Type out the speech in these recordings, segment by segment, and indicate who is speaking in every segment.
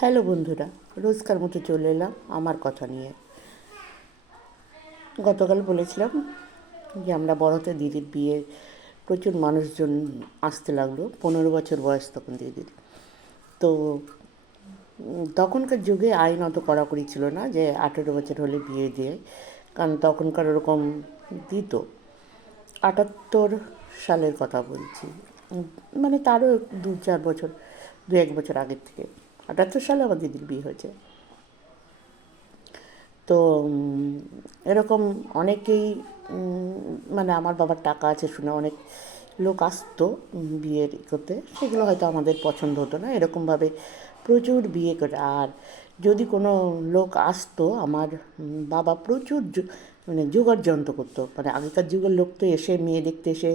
Speaker 1: Hello বন্ধুরা, রোজকার মতো চলে এলাম আমার কথা নিয়ে। গতকাল বলেছিলাম যে আমরা বড়তে দিদির বিয়ে, প্রচুর মানুষজন আসতে লাগল, পনেরো বছর বয়স তখন দিদির। তো তখনকার যুগে আইন অত কড়াকড়ি ছিল না যে আঠেরো বছর হলে বিয়ে দিয়ে, কারণ তখনকার ওরকম দিত। আটাত্তর সালের কথা বলছি মানে তারও দু চার বছর, দু এক বছর আগের থেকে। আটাত্তর সালে আমার দিদির বিয়ে হয়েছে তো এরকম অনেকেই মানে আমার বাবার টাকা আছে শুনে অনেক লোক আসতো বিয়ের করতে সেগুলো হয়তো আমাদের পছন্দ হতো না। এরকমভাবে প্রচুর বিয়ে করে। আর যদি কোনো লোক আসতো, আমার বাবা প্রচুর মানে জোগাড় যন্ত্র করতো। মানে আগেকার যুগের লোক তো এসে, মেয়ে দেখতে এসে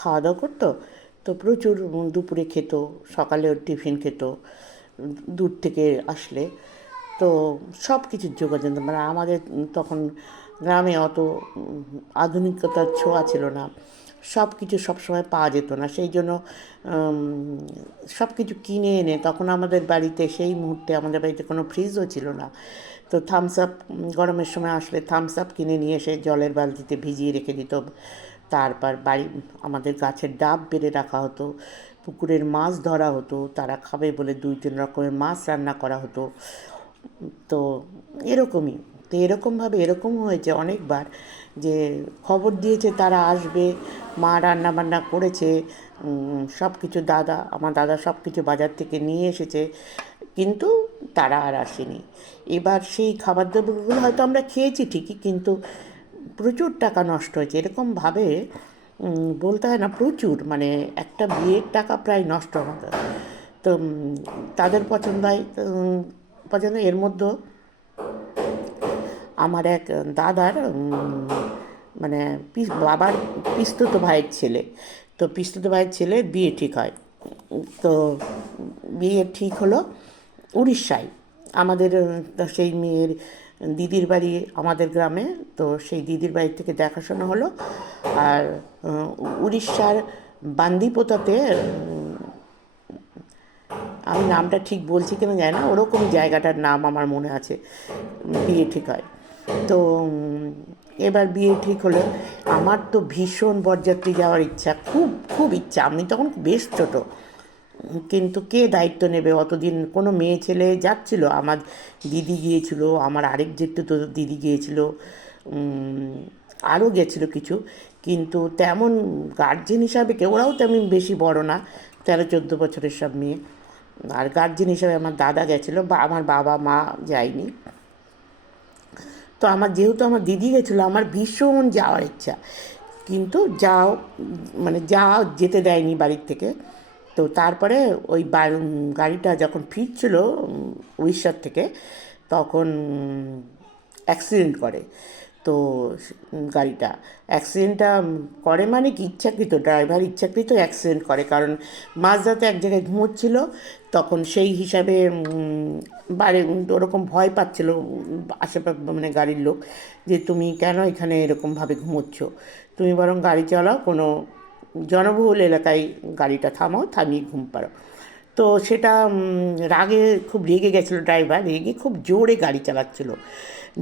Speaker 1: খাওয়া দাওয়া করতো। তো প্রচুর দুপুরে খেত, সকালেও টিফিন খেত। দূর থেকে আসলে। তো সব কিছুর যোগাযোগ মানে আমাদের তখন গ্রামে অত আধুনিকতার ছোঁয়া ছিল না। সব কিছু সবসময় পাওয়া যেত না। সেই জন্য সব কিছু কিনে এনে তখন আমাদের বাড়িতে সেই মুহূর্তে আমাদের বাড়িতে কোনো ফ্রিজও ছিল না। তো থামস আপ গরমের সময় আসলে থামস আপ কিনে নিয়ে এসে জলের বালতিতে ভিজিয়ে রেখে দিত। তারপর বাড়ি, আমাদের গাছের ডাব বেড়ে রাখা হতো। পুকুরের মাছ ধরা হতো, তারা খাবে বলে দুই তিন রকমের মাছ রান্না করা হতো। তো এরকমই, তো এরকমভাবে এরকম হয়েছে অনেকবার যে খবর দিয়েছে তারা আসবে, মা রান্না বান্না করেছে সব কিছু দাদা, আমার দাদা সব কিছু বাজার থেকে নিয়ে এসেছে, কিন্তু তারা আর আসেনি। এবার সেই খাবার দাবারগুলো হয়তো আমরা খেয়েছি ঠিকই, কিন্তু প্রচুর টাকা নষ্ট হয়েছে। এরকমভাবে বলতে হয় না, প্রচুর মানে একটা বিয়ের টাকা প্রায় নষ্ট আমাদের তো তাদের পছন্দ হয় পছন্দ, এর মধ্যে আমার এক দাদার মানে বাবার পিস্তত ভাইয়ের ছেলে। তো পিস্তুত ভাইয়ের ছেলে বিয়ে ঠিক হয়। তো বিয়ে ঠিক হলো উড়িষ্যায়। আমাদের সেই মেয়ের দিদির বাড়ি আমাদের গ্রামে, তো সেই দিদির বাড়ি থেকে দেখাশোনা হলো। আর উড়িষ্যার বান্দিপোতাতে আমি নামটা ঠিক বলছি কিনা জানি না, ওরকম জায়গাটার নাম আমার মনে আছে, বিয়ে ঠিক হয়। তো এবার বিয়ে ঠিক হলো। আমার তো ভীষণ বরযাত্রী যাওয়ার ইচ্ছা, খুব খুব ইচ্ছা। আমি তখন বেশ ছোটো। কিন্তু কে দায়িত্ব নেবে? অতদিন কোনো মেয়ে ছেলে যাচ্ছিল? আমার দিদি গিয়েছিল, আমার আরেক জেঠু তো দিদি গিয়েছিল আরও গেছিল কিছু। কিন্তু তেমন গার্জেন হিসাবে কেউ, ওরাও তেমন বেশি বড় না, তেরো, চোদ্দ বছরের সব মেয়ে। আর গার্জেন হিসাবে আমার দাদা গেছিল বা আমার বাবা, মা যায়নি। তো আমার যেহেতু আমার দিদি গেছিল আমার ভীষণ যাওয়ার ইচ্ছা। কিন্তু যাও মানে যা যেতে দেয়নি বাড়ির থেকে। তো তারপরে ওই গাড়িটা যখন ফিরছিল উড়িষ্যার থেকে, তখন অ্যাক্সিডেন্ট করে। তো গাড়িটা অ্যাক্সিডেন্টটা করে মানে কি? ইচ্ছাকৃত ড্রাইভার ইচ্ছাকৃত অ্যাক্সিডেন্ট করে। কারণ মাঝরাতে এক জায়গায় ঘুমোচ্ছিল, তখন সেই হিসাবে বাড়ি ওরকম ভয় পাচ্ছিল আশেপাশে মানে গাড়ির লোক যে, তুমি কেন এখানে এরকমভাবে ঘুমোচ্ছ? তুমি বরং গাড়ি চালাও, কোনো জনবহুল এলাকায় গাড়িটা থামাও, থামিয়ে ঘুম পাড়ো তো সেটা রাগে খুব রেগে গেছিল ড্রাইভার, রেগে খুব জোরে গাড়ি চালাচ্ছিল।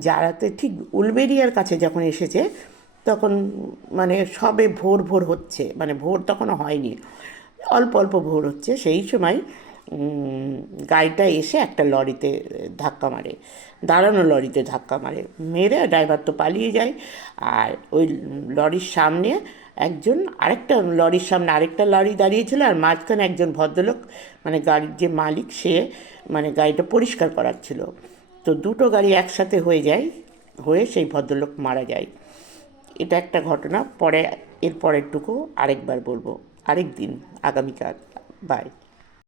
Speaker 1: যারাতে ঠিক উলবেরিয়ার কাছে যখন এসেছে, তখন মানে সবে ভোর ভোর হচ্ছে মানে ভোর তখনও হয়নি। অল্প অল্প ভোর হচ্ছে, সেই সময় গাড়িটা এসে একটা লরিতে ধাক্কা মারে, দাঁড়ানো লরিতে ধাক্কা মারে। মেরে ড্রাইভার তো পালিয়ে যায়, আর ওই লরির সামনে একজন আরেকটা লরির সামনে আরেকটা লরি দাঁড়িয়েছিল আর মাঝখানে একজন ভদ্রলোক মানে গাড়ির যে মালিক, সে মানে গাড়িটা পরিষ্কার করাচ্ছিল। তো দুটো গাড়ি একসাথে হয়ে যায়, হয়ে সেই ভদ্রলোক মারা যায়। এটা একটা ঘটনা, পরে এর পরেরটুকু আরেকবার বলব। আরেক দিন আগামীকাল। বাই